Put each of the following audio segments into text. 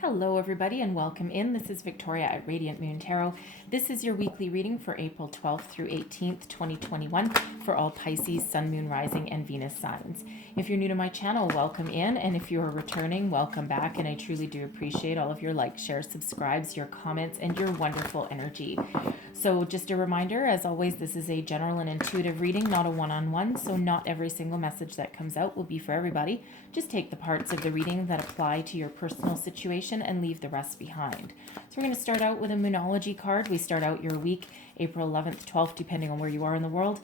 Hello, everybody, and welcome in. This is Victoria at Radiant Moon Tarot. This is your weekly reading for April 12th through 18th, 2021 for all Pisces, Sun, Moon, Rising, and Venus signs. If you're new to my channel, welcome in, and if you are returning, welcome back, and I truly do appreciate all of your likes, shares, subscribes, your comments, and your wonderful energy. So just a reminder, as always, this is a general and intuitive reading, not a one-on-one, so not every single message that comes out will be for everybody. Just take the parts of the reading that apply to your personal situation and leave the rest behind. So we're going to start out with a Moonology card. We start out your week, April 11th, 12th, depending on where you are in the world,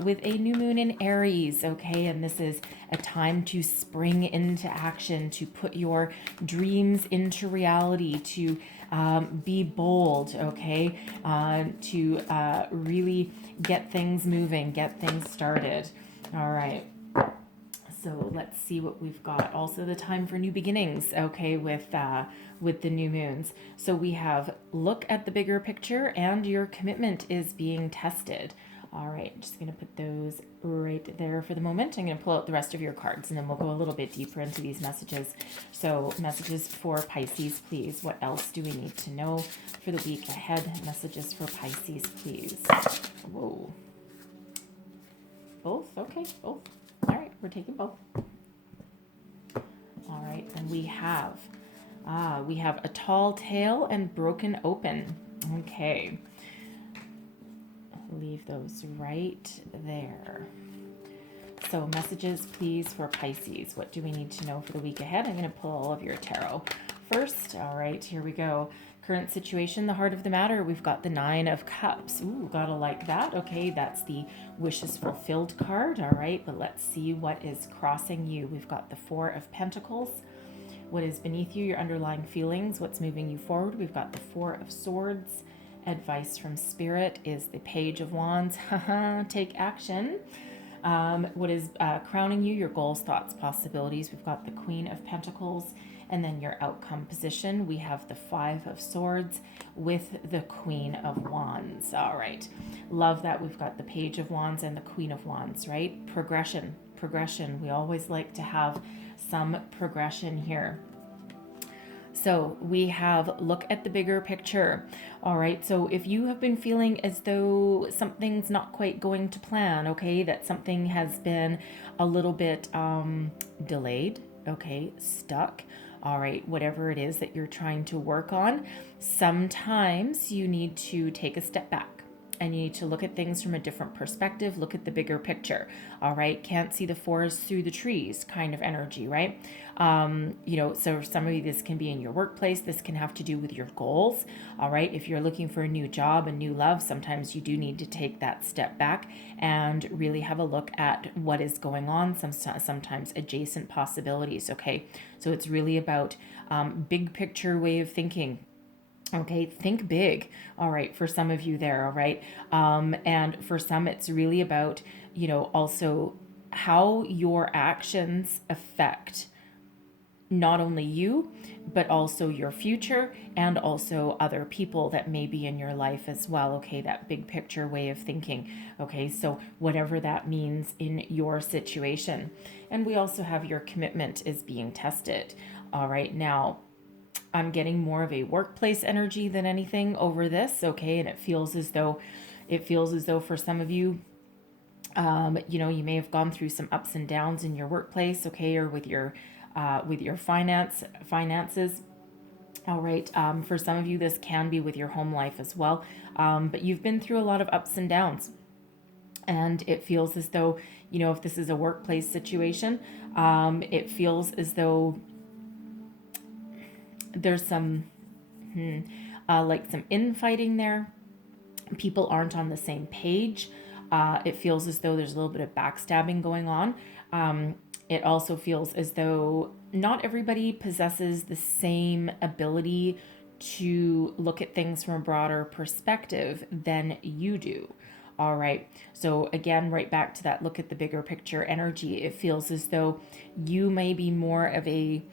with a new moon in Aries, okay? And this is a time to spring into action, to put your dreams into reality, to be bold, okay? To really get things moving, get things started. All right. So let's see what we've got. Also the time for new beginnings, okay, with the new moons. So we have look at the bigger picture and your commitment is being tested. All right, just going to put those right there for the moment. I'm going to pull out the rest of your cards and then we'll go a little bit deeper into these messages. So messages for Pisces, please. What else do we need to know for the week ahead? Messages for Pisces, please. Whoa. Both? Okay, both. All right, we're taking both. All right, and we have a tall tale and broken open. Okay. Leave those right there. So messages, please, for Pisces. What do we need to know for the week ahead? I'm going to pull all of your tarot first. All right, here we go. Current situation, the heart of the matter. We've got the Nine of Cups. Ooh, gotta like that. Okay, that's the wishes fulfilled card. All right, but let's see what is crossing you. We've got the Four of Pentacles. What is beneath you, your underlying feelings, what's moving you forward. We've got the Four of Swords. Advice from Spirit is the Page of Wands. Take action. What is crowning you, your goals, thoughts, possibilities. We've got the Queen of Pentacles. And then your outcome position, we have the Five of Swords with the Queen of Wands. All right. Love that we've got the Page of Wands and the Queen of Wands, right? Progression. We always like to have some progression here. So we have look at the bigger picture. All right. So if you have been feeling as though something's not quite going to plan, okay, that something has been a little bit delayed, okay, stuck. All right, whatever it is that you're trying to work on, sometimes you need to take a step back and you need to look at things from a different perspective, look at the bigger picture. All right, can't see the forest through the trees kind of energy, right? So for some of you, this can be in your workplace. This can have to do with your goals. All right, if you're looking for a new job, a new love, sometimes you do need to take that step back and really have a look at what is going on, sometimes adjacent possibilities, okay? So it's really about big picture way of thinking. Okay, think big. All right, for some of you there, all right. And for some, it's really about, also how your actions affect not only you, but also your future and also other people that may be in your life as well. Okay, that big picture way of thinking. Okay, so whatever that means in your situation. And we also have your commitment is being tested. All right, now I'm getting more of a workplace energy than anything over this, okay? And it feels as though for some of you, you may have gone through some ups and downs in your workplace, okay, or with your finances. All right. For some of you, this can be with your home life as well. But you've been through a lot of ups and downs. And it feels as though, if this is a workplace situation, it feels as though there's some like some infighting there. People aren't on the same page. It feels as though there's a little bit of backstabbing going on. It also feels as though not everybody possesses the same ability to look at things from a broader perspective than you do. All right. So again, right back to that look at the bigger picture energy. It feels as though you may be more of a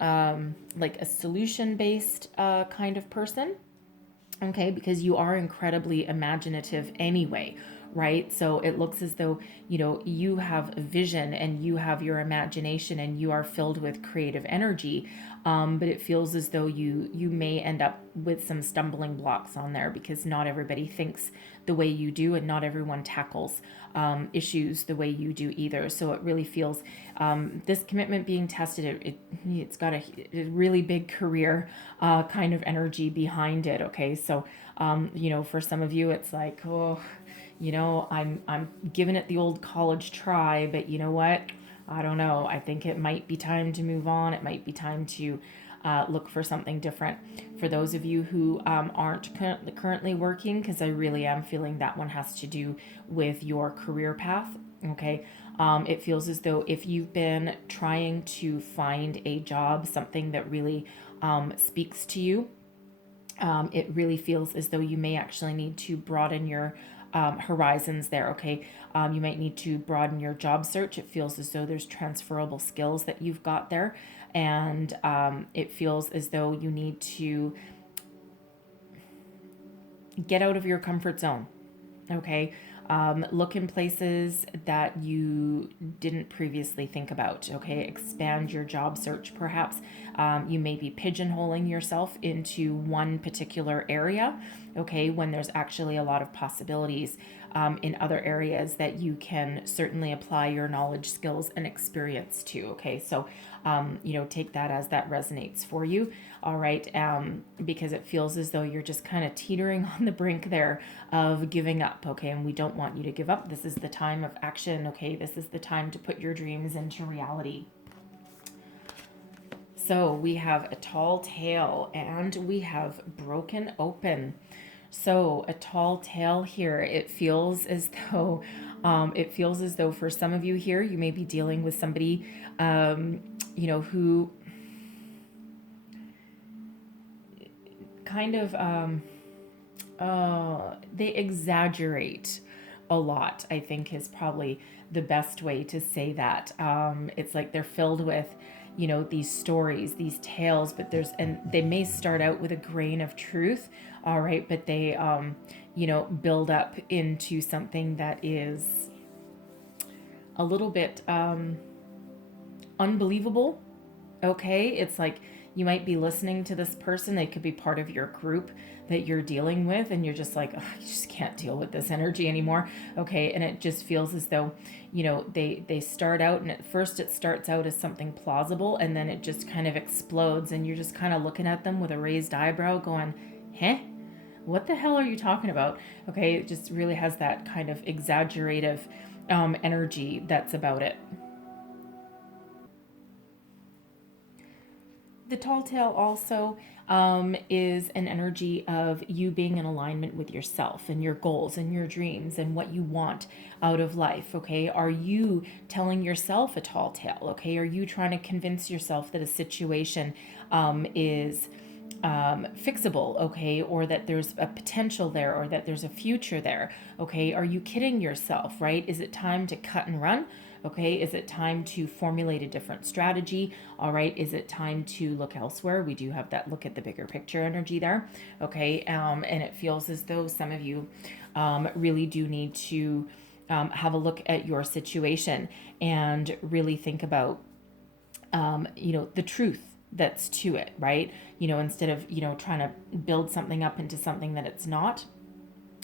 like a solution-based kind of person, okay, because you are incredibly imaginative anyway, right? So it looks as though, you have a vision and you have your imagination and you are filled with creative energy. But it feels as though you may end up with some stumbling blocks on there, because not everybody thinks the way you do, and not everyone tackles issues the way you do either. So it really feels, this commitment being tested, it's got a really big career kind of energy behind it. Okay, so for some of you, it's like, oh, I'm giving it the old college try, but you know what? I don't know. I think it might be time to move on. It might be time to look for something different. For those of you who aren't currently working, because I really am feeling that one has to do with your career path. Okay. It feels as though if you've been trying to find a job, something that really speaks to you, it really feels as though you may actually need to broaden your horizons there. Okay. You might need to broaden your job search. It feels as though there's transferable skills that you've got there. And it feels as though you need to get out of your comfort zone. Okay. Look in places that you didn't previously think about. Okay. Expand your job search, perhaps. You may be pigeonholing yourself into one particular area. Okay. When there's actually a lot of possibilities in other areas that you can certainly apply your knowledge, skills, and experience to. Okay. So, take that as that resonates for you. All right. Because it feels as though you're just kind of teetering on the brink there of giving up. Okay. And we don't want you to give up. This is the time of action. Okay. This is the time to put your dreams into reality. So we have a tall tale and we have broken open. So a tall tale here, it feels as though for some of you here, you may be dealing with somebody, who kind of, they exaggerate a lot, I think is probably the best way to say that. It's like they're filled with, these stories, these tales, but and they may start out with a grain of truth, all right, but they, build up into something that is a little bit unbelievable. Okay, it's like you might be listening to this person. They could be part of your group that you're dealing with, and you're just like, oh, I just can't deal with this energy anymore. Okay, and it just feels as though, they start out, and at first it starts out as something plausible, and then it just kind of explodes, and you're just kind of looking at them with a raised eyebrow, going, "Huh? What the hell are you talking about?" Okay, it just really has that kind of exaggerative energy that's about it. The tall tale also is an energy of you being in alignment with yourself and your goals and your dreams and what you want out of life. Okay. Are you telling yourself a tall tale? Okay. Are you trying to convince yourself that a situation is fixable, okay, or that there's a potential there, or that there's a future there, okay? Are you kidding yourself, right? Is it time to cut and run? Okay, is it time to formulate a different strategy? All right, is it time to look elsewhere? We do have that look at the bigger picture energy there, okay? And it feels as though some of you really do need to have a look at your situation and really think about, the truth that's to it, right? Instead of, trying to build something up into something that it's not,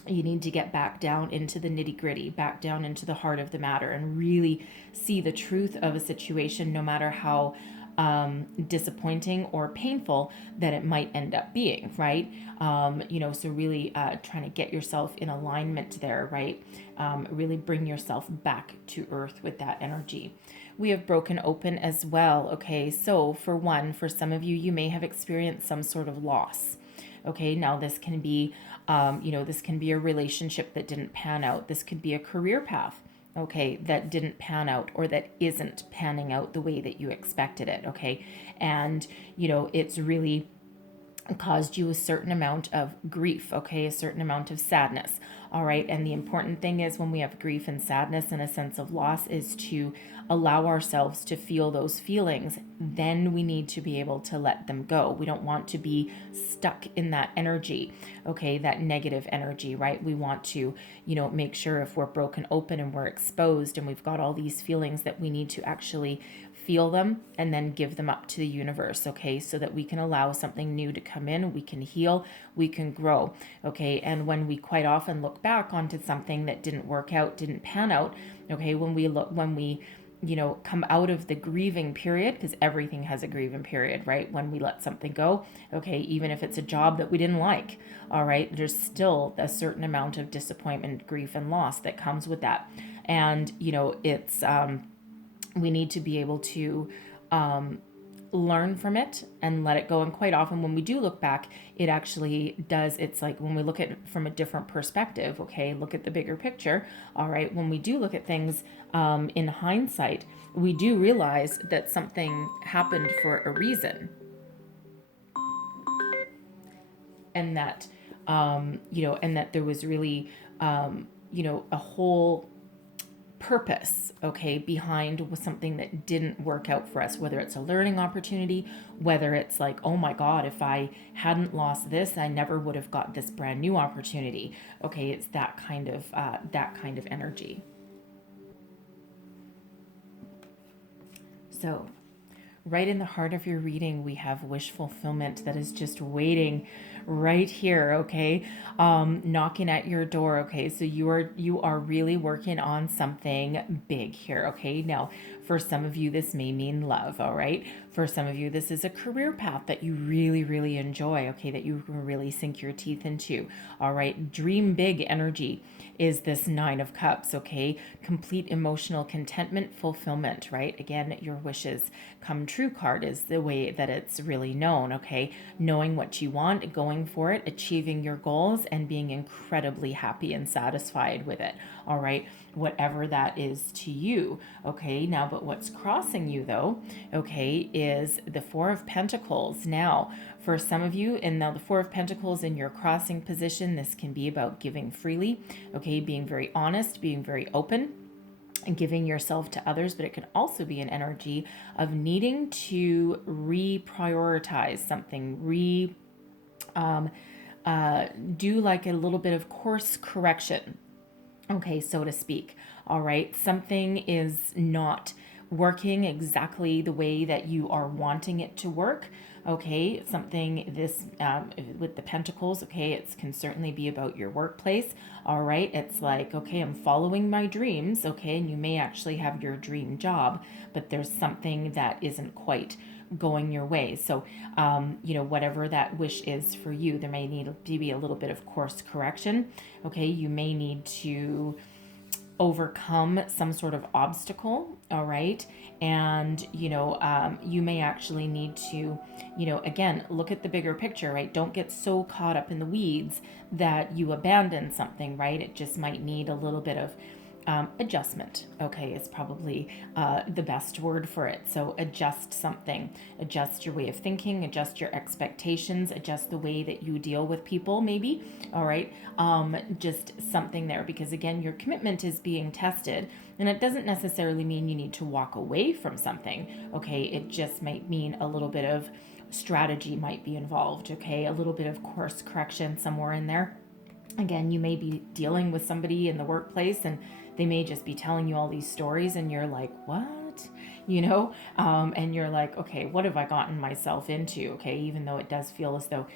you need to get back down into the nitty gritty, back down into the heart of the matter, and really see the truth of a situation, no matter how disappointing or painful that it might end up being, right? So really trying to get yourself in alignment there, right? Really bring yourself back to earth with that energy. We have broken open as well. Okay, so for some of you, you may have experienced some sort of loss. Okay, now this can be, this can be a relationship that didn't pan out. This could be a career path, okay, that didn't pan out, or that isn't panning out the way that you expected it. Okay, and it's really caused you a certain amount of grief, okay, a certain amount of sadness. All right. And the important thing is when we have grief and sadness and a sense of loss is to allow ourselves to feel those feelings. Then we need to be able to let them go. We don't want to be stuck in that energy, okay, that negative energy, right? We want to, make sure if we're broken open and we're exposed and we've got all these feelings that we need to actually feel them and then give them up to the universe, okay, so that we can allow something new to come in, we can heal, we can grow, okay. And when we quite often look back onto something that didn't work out, didn't pan out, okay, when we come out of the grieving period, because everything has a grieving period, right? When we let something go, okay, even if it's a job that we didn't like, all right, there's still a certain amount of disappointment, grief, and loss that comes with that. And, it's, we need to be able to learn from it and let it go. And quite often when we do look back, it actually does. It's like when we look at it from a different perspective, okay, look at the bigger picture. All right. When we do look at things in hindsight, we do realize that something happened for a reason. And that, and that there was really, a whole purpose, okay, behind something that didn't work out for us, whether it's a learning opportunity, whether it's like, oh my God, if I hadn't lost this, I never would have got this brand new opportunity. Okay, it's that kind of energy. So right in the heart of your reading, we have wish fulfillment that is just waiting right here, okay, knocking at your door, okay. So you are really working on something big here, okay. Now, for some of you, this may mean love, all right. For some of you, this is a career path that you really, really enjoy, okay, that you can really sink your teeth into, all right. Dream big energy is this Nine of Cups, okay? Complete emotional contentment, fulfillment, right? Again, your wishes come true card is the way that it's really known, okay? Knowing what you want, going for it, achieving your goals, and being incredibly happy and satisfied with it, all right? Whatever that is to you, okay? Now, but what's crossing you though, okay, is the Four of Pentacles. Now, for some of you, and now the Four of Pentacles in your crossing position, this can be about giving freely, okay, being very honest, being very open, and giving yourself to others, but it can also be an energy of needing to reprioritize something, do like a little bit of course correction, okay, so to speak. All right, something is not working exactly the way that you are wanting it to work. Okay, something this with the pentacles, okay, it can certainly be about your workplace. All right, it's like, okay, I'm following my dreams, okay, and you may actually have your dream job, but there's something that isn't quite going your way. So, whatever that wish is for you, there may need to be a little bit of course correction. Okay, you may need to overcome some sort of obstacle, all right. And you may actually need to again look at the bigger picture, right? Don't get so caught up in the weeds that you abandon something, right? It just might need a little bit of adjustment, okay, is probably the best word for it. So adjust something, adjust your way of thinking, adjust your expectations, adjust the way that you deal with people, maybe, all right, just something there, because again, your commitment is being tested, and it doesn't necessarily mean you need to walk away from something, okay, it just might mean a little bit of strategy might be involved, okay, a little bit of course correction somewhere in there. Again, you may be dealing with somebody in the workplace and they may just be telling you all these stories and you're like, what? And you're like, okay, what have I gotten myself into? Okay, even though it does feel as though,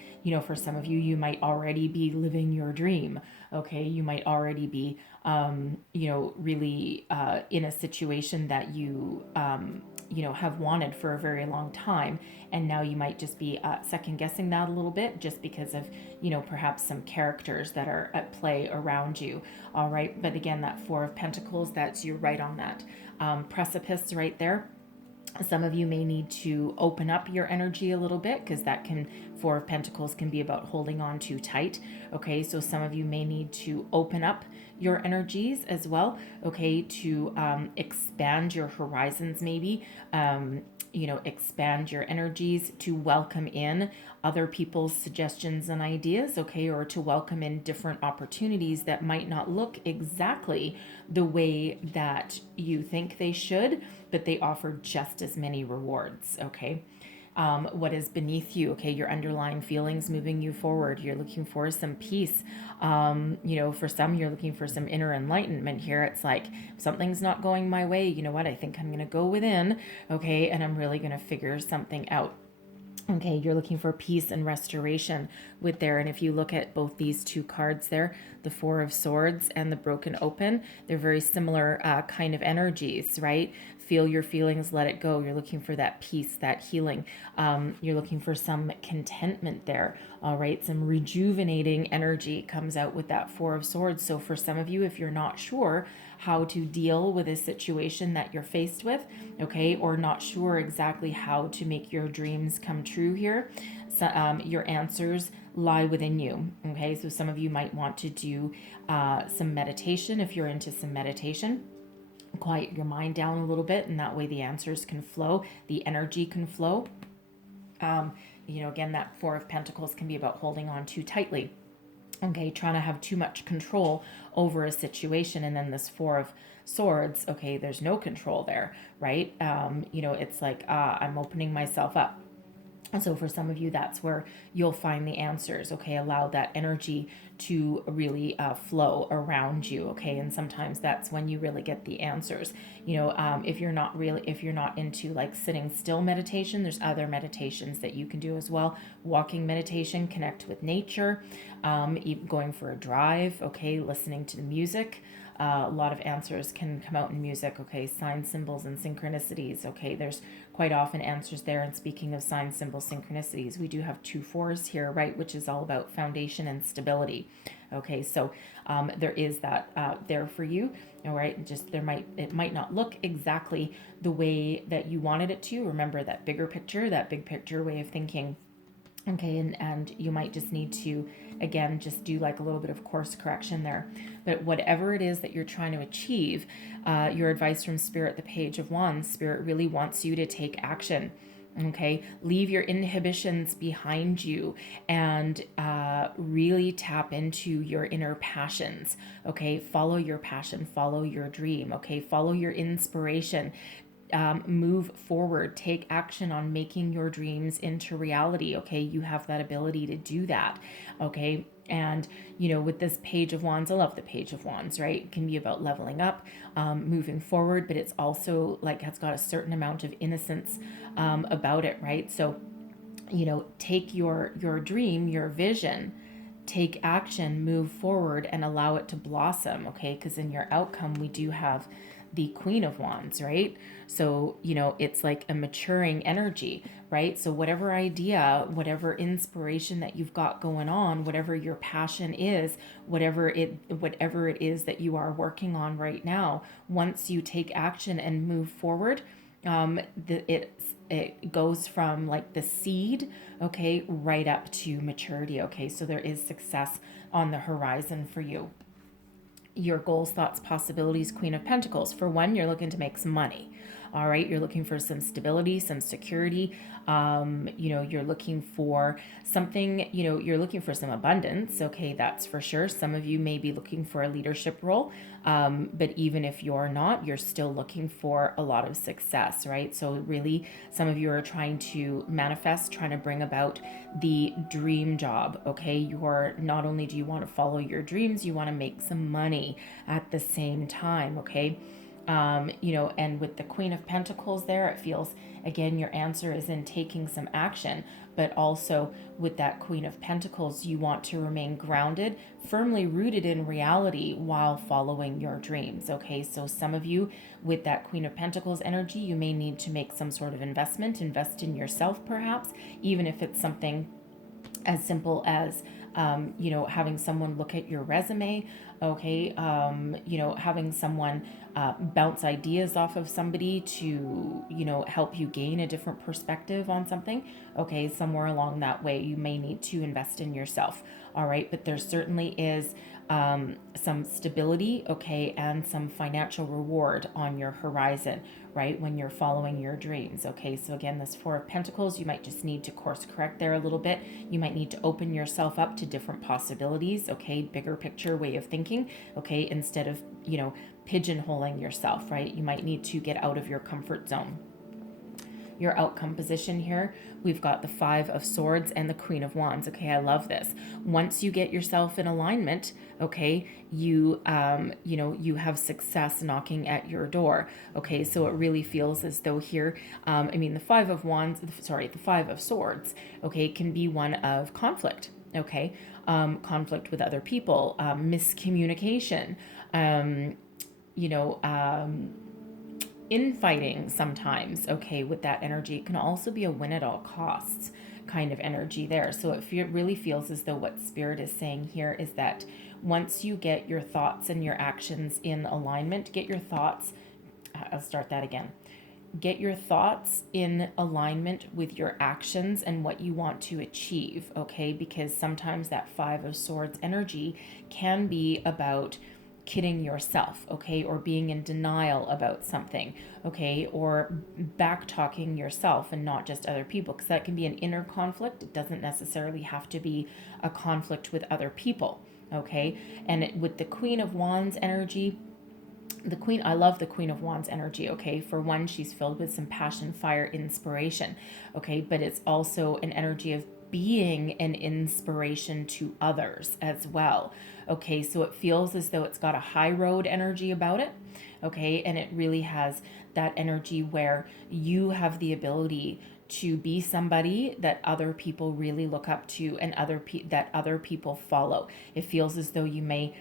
for some of you, you might already be living your dream. Okay, you might already be, really in a situation that you, have wanted for a very long time. And now you might just be second guessing that a little bit just because of, perhaps some characters that are at play around you. All right. But again, that Four of Pentacles, that's you're right on that precipice right there. Some of you may need to open up your energy a little bit because Four of Pentacles can be about holding on too tight. Okay, so some of you may need to open up your energies as well. Okay, to expand your horizons maybe. expand your energies to welcome in other people's suggestions and ideas, okay, or to welcome in different opportunities that might not look exactly the way that you think they should, but they offer just as many rewards, okay. What is beneath you, okay, your underlying feelings moving you forward. You're looking for some peace. For some, you're looking for some inner enlightenment here. It's like, something's not going my way, you know what, I think I'm going to go within, okay, and I'm really going to figure something out. Okay, you're looking for peace and restoration with there. And if you look at both these two cards there, the Four of Swords and the Broken Open, they're very similar kind of energies, right? Feel your feelings, let it go. You're looking for that peace, that healing. You're looking for some contentment there, all right? Some rejuvenating energy comes out with that Four of Swords. So for some of you, if you're not sure how to deal with a situation that you're faced with, okay, or not sure exactly how to make your dreams come true here, so, your answers lie within you, okay? So some of you might want to do some meditation if you're into some meditation. Quiet your mind down a little bit, and that way the answers can flow, the energy can flow. Again, that Four of Pentacles can be about holding on too tightly, okay, trying to have too much control over a situation. And then this Four of Swords, okay, there's no control there, right? It's like, I'm opening myself up. And so for some of you, that's where you'll find the answers, okay? Allow that energy to really flow around you, okay? And sometimes that's when you really get the answers. If you're not into like sitting still meditation, there's other meditations that you can do as well. Walking meditation, connect with nature, going for a drive, okay? Listening to the music. A lot of answers can come out in music, okay? Signs, symbols, and synchronicities, okay? There's quite often answers there. And speaking of signs, symbols, synchronicities, we do have 2 fours here, right? Which is all about foundation and stability, okay? So there is that there for you, all right? Just it might not look exactly the way that you wanted it to. Remember that bigger picture, that big picture way of thinking. Okay, and you might just need to, again, just do like a little bit of course correction there. But whatever it is that you're trying to achieve, your advice from Spirit, the Page of Wands, Spirit really wants you to take action. Okay, leave your inhibitions behind you and really tap into your inner passions. Okay, follow your passion, follow your dream. Okay, follow your inspiration. Move forward, take action on making your dreams into reality. Okay, you have that ability to do that. Okay, and with this Page of Wands, I love the Page of Wands, right? It can be about leveling up, moving forward, but it's also like it's got a certain amount of innocence about it, right? So take your dream, your vision, take action, move forward, and allow it to blossom. Okay, because in your outcome we do have the Queen of Wands, right? So, it's like a maturing energy, right? So whatever idea, whatever inspiration that you've got going on, whatever your passion is, whatever it is that you are working on right now, once you take action and move forward, it goes from like the seed, okay, right up to maturity, okay? So there is success on the horizon for you. Your goals, thoughts, possibilities, Queen of Pentacles. For one, you're looking to make some money. All right, you're looking for some stability, some security. You're looking for something, you're looking for some abundance. Okay, that's for sure. Some of you may be looking for a leadership role, but even if you're not, you're still looking for a lot of success, right? So really, some of you are trying to manifest, trying to bring about the dream job. Okay, not only do you want to follow your dreams, you want to make some money at the same time. Okay. And with the Queen of Pentacles there, it feels, again, your answer is in taking some action, but also with that Queen of Pentacles, you want to remain grounded, firmly rooted in reality while following your dreams. Okay, so some of you with that Queen of Pentacles energy, you may need to make some sort of invest in yourself, perhaps, even if it's something as simple as having someone look at your resume, okay, having someone bounce ideas off of somebody to, help you gain a different perspective on something, okay, somewhere along that way, you may need to invest in yourself, all right, but there certainly is some stability, okay, and some financial reward on your horizon, right, when you're following your dreams, okay? So again, this Four of Pentacles, you might just need to course correct there a little bit. You might need to open yourself up to different possibilities, okay, bigger picture way of thinking, okay, instead of, pigeonholing yourself, right? You might need to get out of your comfort zone. Your outcome position here, we've got the Five of Swords and the Queen of Wands. Okay, I love this. Once you get yourself in alignment, okay, you have success knocking at your door. Okay, so it really feels as though here, the Five of Wands, the Five of Swords, okay, can be one of conflict. Okay, conflict with other people, miscommunication, you know, infighting sometimes, okay, with that energy. It can also be a win at all costs kind of energy there. So it really feels as though what Spirit is saying here is that once you get your thoughts and your actions in alignment, get your thoughts, I'll start that again. Get your thoughts in alignment with your actions and what you want to achieve, okay? Because sometimes that Five of Swords energy can be about kidding yourself, okay, or being in denial about something, okay, or back talking yourself and not just other people, because that can be an inner conflict. It doesn't necessarily have to be a conflict with other people, okay? And with the Queen of Wands energy, I love the Queen of Wands energy, okay? For one, she's filled with some passion, fire, inspiration, okay? But it's also an energy of being an inspiration to others as well, okay? So it feels as though it's got a high road energy about it, okay? And it really has that energy where you have the ability to be somebody that other people really look up to and that other people follow. It feels as though you may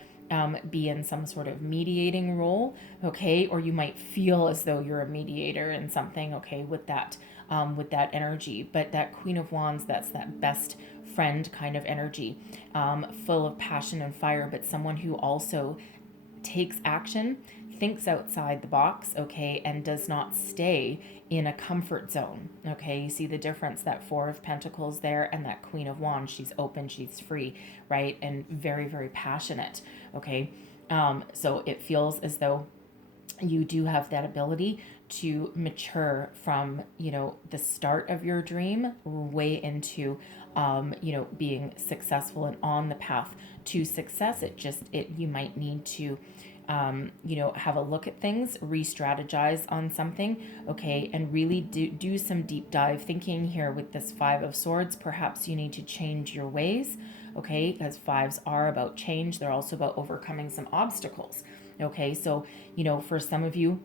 be in some sort of mediating role, okay, or you might feel as though you're a mediator in something, okay, with that energy. But that Queen of Wands, that's that best friend kind of energy, full of passion and fire, but someone who also takes action, thinks outside the box, okay, and does not stay in a comfort zone, okay? You see the difference, that Four of Pentacles there and that Queen of Wands. She's open, she's free, right? And very, very passionate, okay? So it feels as though you do have that ability to mature from, the start of your dream way into, being successful and on the path to success. You might need to have a look at things, re-strategize on something, okay, and really do some deep dive thinking here with this Five of Swords. Perhaps you need to change your ways, okay, because fives are about change. They're also about overcoming some obstacles, okay? So, for some of you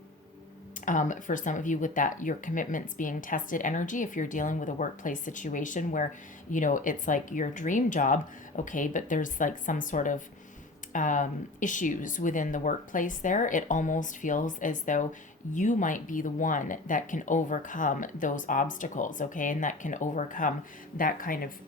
with that, your commitments being tested energy, if you're dealing with a workplace situation where, it's like your dream job, okay, but there's like some sort of issues within the workplace there, it almost feels as though you might be the one that can overcome those obstacles, okay, and that can overcome that kind of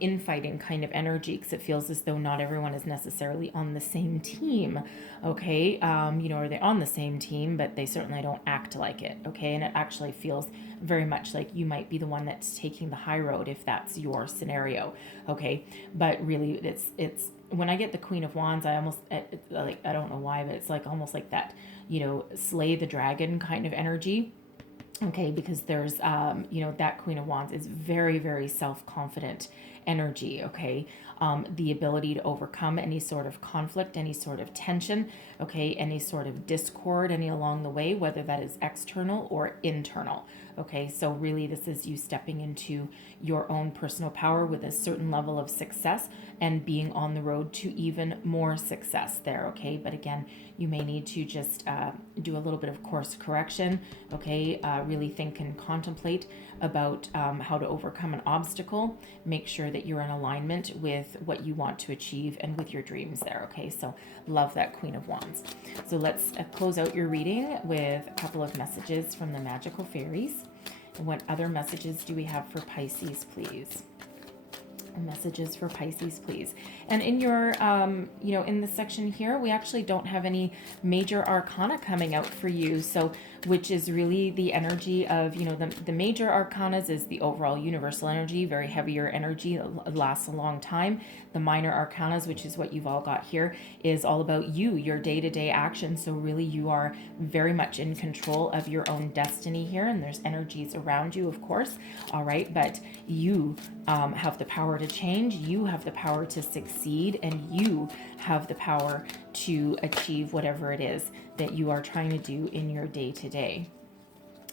infighting kind of energy, because it feels as though not everyone is necessarily on the same team, okay, or they're on the same team, but they certainly don't act like it, okay, and it actually feels very much like you might be the one that's taking the high road if that's your scenario, okay, but really it's when I get the Queen of Wands, I don't know why, but it's like almost like that, slay the dragon kind of energy. Okay, because there's, that Queen of Wands is very, very self-confident energy, okay? The ability to overcome any sort of conflict, any sort of tension, okay? Any sort of discord, any along the way, whether that is external or internal, okay? So really this is you stepping into your own personal power with a certain level of success and being on the road to even more success there, okay? But again, you may need to just do a little bit of course correction, okay? Really think and contemplate about how to overcome an obstacle. Make sure that you're in alignment with what you want to achieve and with your dreams there, okay? So love that Queen of Wands. So let's close out your reading with a couple of messages from the magical fairies. And what other messages do we have for Pisces, please? Messages for Pisces, please. And in your, in this section here, we actually don't have any major arcana coming out for you. So which is really the energy of, you know, the major arcanas is the overall universal energy, very heavier energy that lasts a long time. The minor arcanas, which is what you've all got here, is all about you, your day-to-day actions. So really you are very much in control of your own destiny here, and there's energies around you, of course. All right, but you have the power to change, you have the power to succeed, and you have the power to achieve whatever it is that you are trying to do in your day-to-day.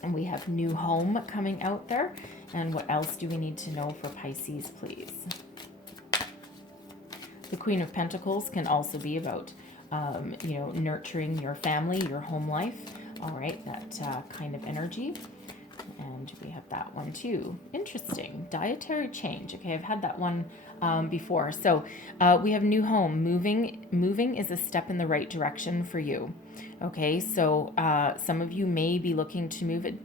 And we have new home coming out there. And what else do we need to know for Pisces, please? The Queen of Pentacles can also be about, you know, nurturing your family, your home life. All right, that kind of energy. And we have that one too. Interesting. Dietary change. Okay, I've had that one before. So we have new home. Moving is a step in the right direction for you. Okay, so some of you may be looking to move it.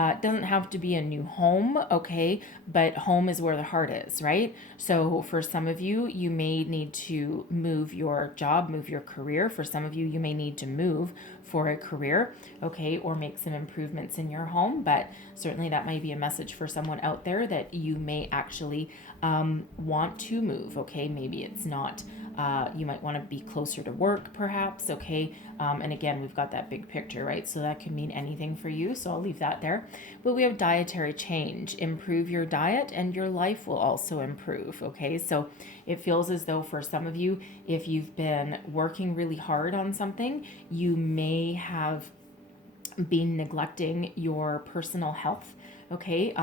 It doesn't have to be a new home, okay, but home is where the heart is, right? So for some of you, you may need to move your job, move your career. For some of you, you may need to move for a career, okay, or make some improvements in your home. But certainly that might be a message for someone out there that you may actually want to move, okay? Maybe it's not. You might want to be closer to work, perhaps, okay? And again, we've got that big picture, right? So that can mean anything for you, so I'll leave that there. But we have dietary change. Improve your diet and your life will also improve, okay? So it feels as though for some of you, if you've been working really hard on something, you may have been neglecting your personal health, okay?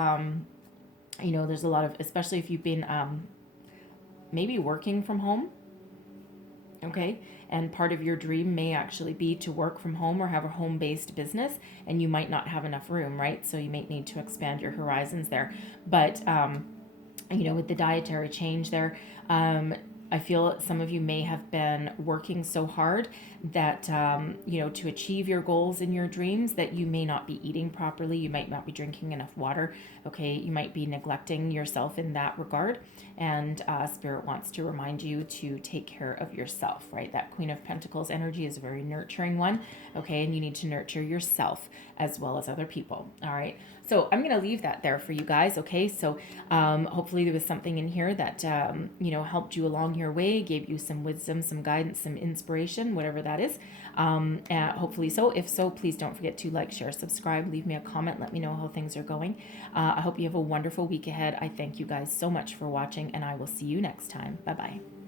You know, there's a lot of, especially if you've been maybe working from home, okay, and part of your dream may actually be to work from home or have a home-based business, and you might not have enough room, right? So you may need to expand your horizons there. But you know, with the dietary change there, I feel some of you may have been working so hard that, you know, to achieve your goals and your dreams, that you may not be eating properly. You might not be drinking enough water. Okay. You might be neglecting yourself in that regard. And Spirit wants to remind you to take care of yourself, right? That Queen of Pentacles energy is a very nurturing one. Okay. And you need to nurture yourself as well as other people. All right. So I'm going to leave that there for you guys. Okay. So hopefully there was something in here that, you know, helped you along your way, gave you some wisdom, some guidance, some inspiration, whatever that is. Hopefully so. If so, please don't forget to like, share, subscribe, leave me a comment. Let me know how things are going. I hope you have a wonderful week ahead. I thank you guys so much for watching, and I will see you next time. Bye-bye.